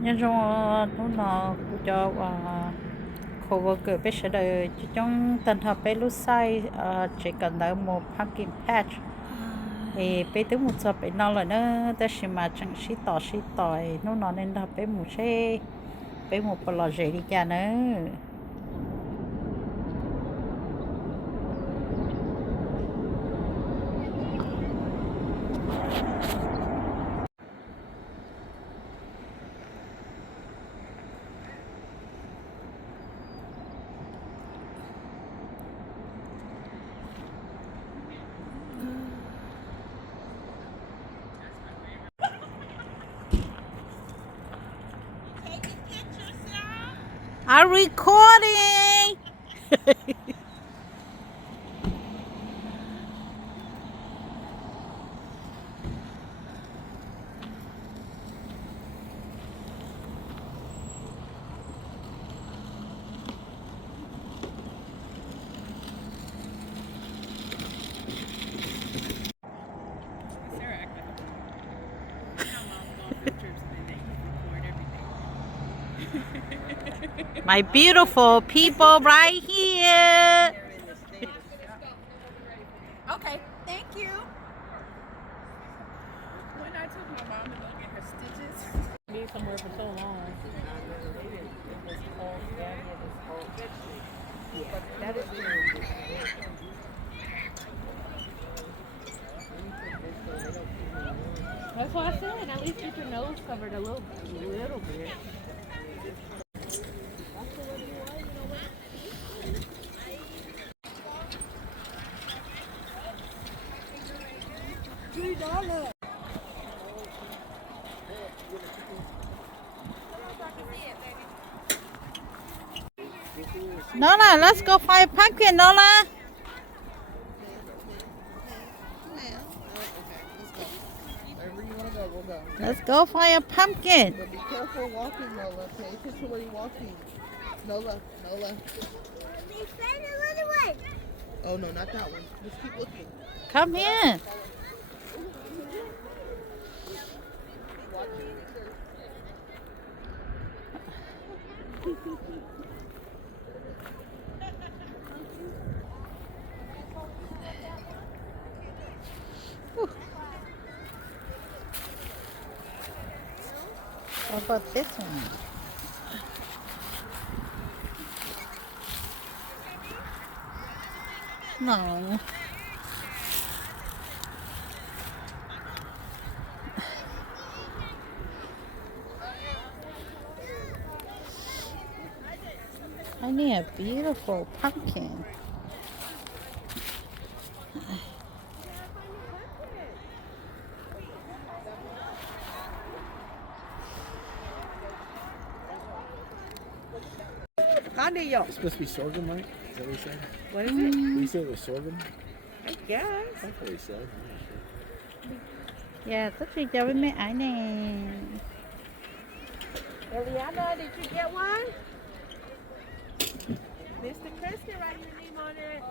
nhưng trong nó cũng cho kawg bây giờ đời trong tận hợp bây lúc sai chỉ cần đợi một pumpkin patch thì bây tới một giờ bây nó là nó ta chỉ mà chẳng xí tỏi nó nên hợp bây một xe bây một bò lò dễ đi cha nữa I'm recording. My beautiful people right here. Okay, thank you. When I took my mom to go get her stitches. Be somewhere for so long. But that is That's what I said. At least get your nose covered a little bit. $3. Nola, let's go find pumpkin, Nola. Let's go find a pumpkin. But be careful walking, Nola. Pay attention when you're walking. Nola. Oh, no, not that one. Just keep looking. Come here. What about this one? No. I need a beautiful pumpkin. It's supposed to be sorghum, right? Is that what he said? What is it? Did he say it was sorghum? I guess. That's what he said. Yeah, tất nhiên cho với mấy ải nè. Eliana, did you get one? Mr. Kristen, write your name on it.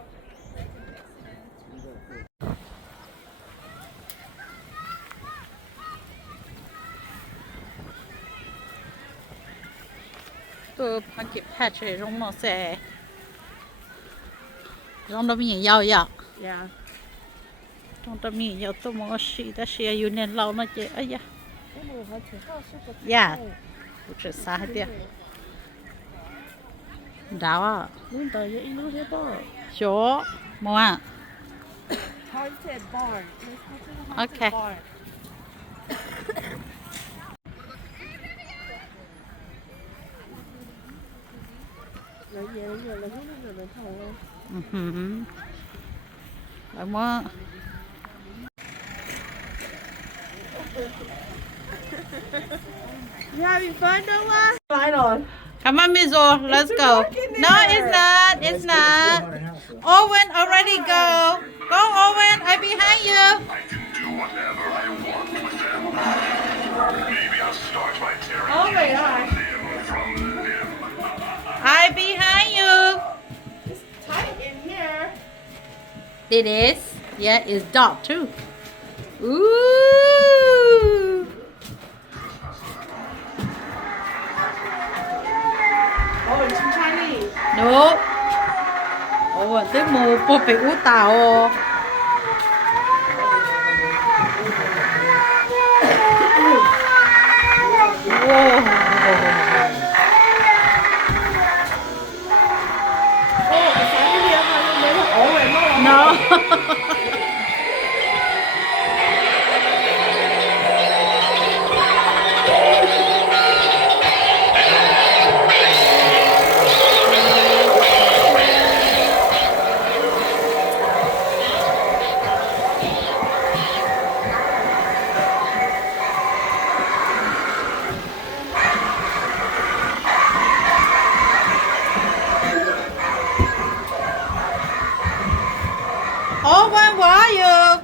Tôi pumpkin patch này rong nó sẽ rong đó mình giàu giàu. Yeah. Rong đó mình giàu tôi muốn xí đã xí yêu nên lâu nó chứ ấy ya. Yeah. 不吃啥的。đào à. Sure. Mua à. Haunted barn. Okay. Mua. You having fun, Noah? Right on. Come on, Mizo, let's go. No, it's not. It's not. Owen already go. Go, Owen. I'm behind you. I can do whatever I want with them. Maybe I'll start by tearing Oh my gosh. limb from limb. I'm behind you. It's tight in here. It is. Yeah, it's dark too. Ooh. No. Ồ, tới mùa bố bị ú tàu. No. Oh, where were you?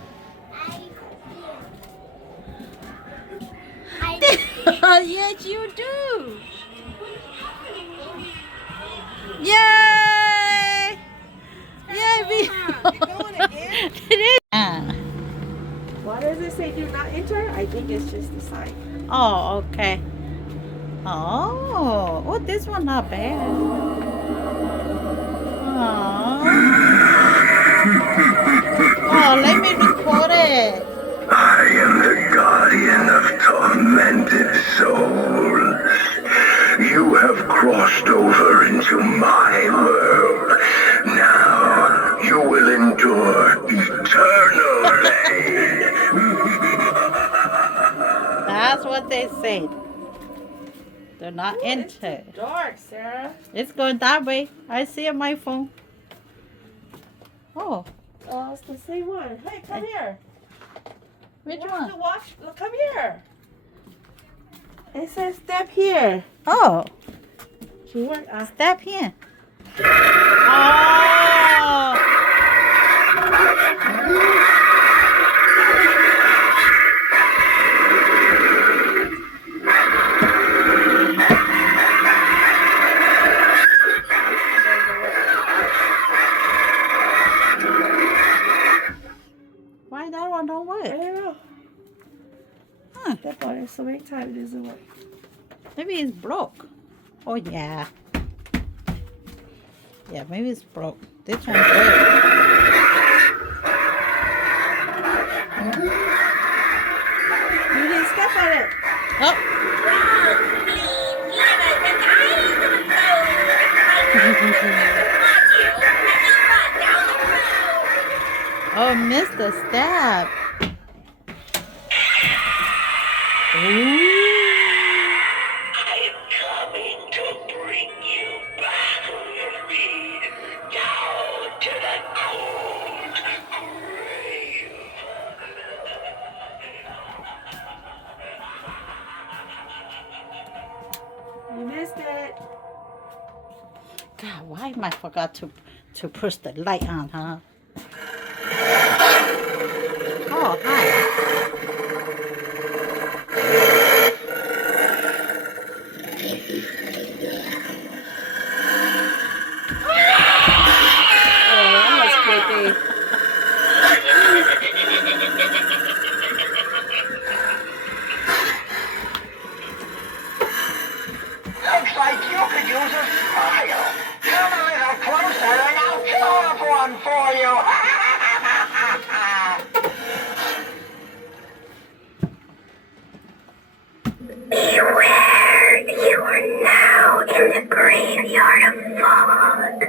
Yes, you do. Yay! Yay! You're going again? Why does it say do not enter? I think it's just the sign. Oh, okay. Oh, this one not bad. Oh, let me record it. I am the guardian of tormented souls. You have crossed over into my world. Now you will endure eternal pain. That's what they said. Do not enter. Dark, Sarah. It's going that way. I see on my phone. Oh, Oh, it's the same one. Hey, come here. which You have to one? watch. Look, come here. It says step here. Oh, Sure. step here. Oh. Why that one don't I work? don't know. Huh. Step on it so many times it doesn't work. Maybe it's broke. Oh yeah. Yeah, maybe it's broke. This one's work. You didn't step on it. Oh. Oh, missed the step. Ooh. I'm coming to bring you back with me down to the cold grave. You missed it. God, why am I forgot to push the light on, huh? Oh, hi. Oh, that was creepy. Looks like you could use a smile. Come a little closer and I'll draw up one for you. Beware, you are now in the graveyard of fog.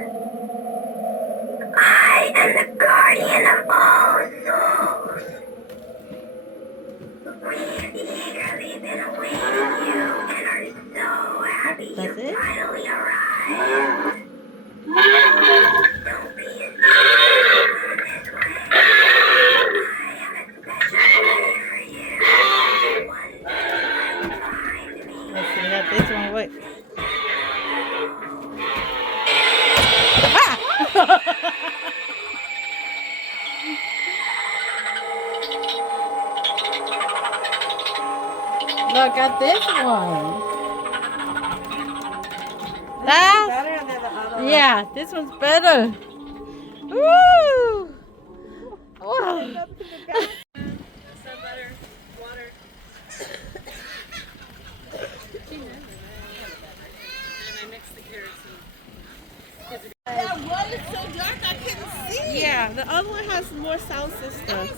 I am the guardian of all souls. We've eagerly been awaiting you and are so happy That's you it? finally arrived. Don't be ashamed this way. I have a special gift for you. One day you will find me. Let's see how this one works. Look at this one. That's, Better than the other one. yeah, this one's better. Woo! Wow. Some butter, water. And I mix the carrots in. That one is so dark I couldn't see. Yeah, the other one has more sound system.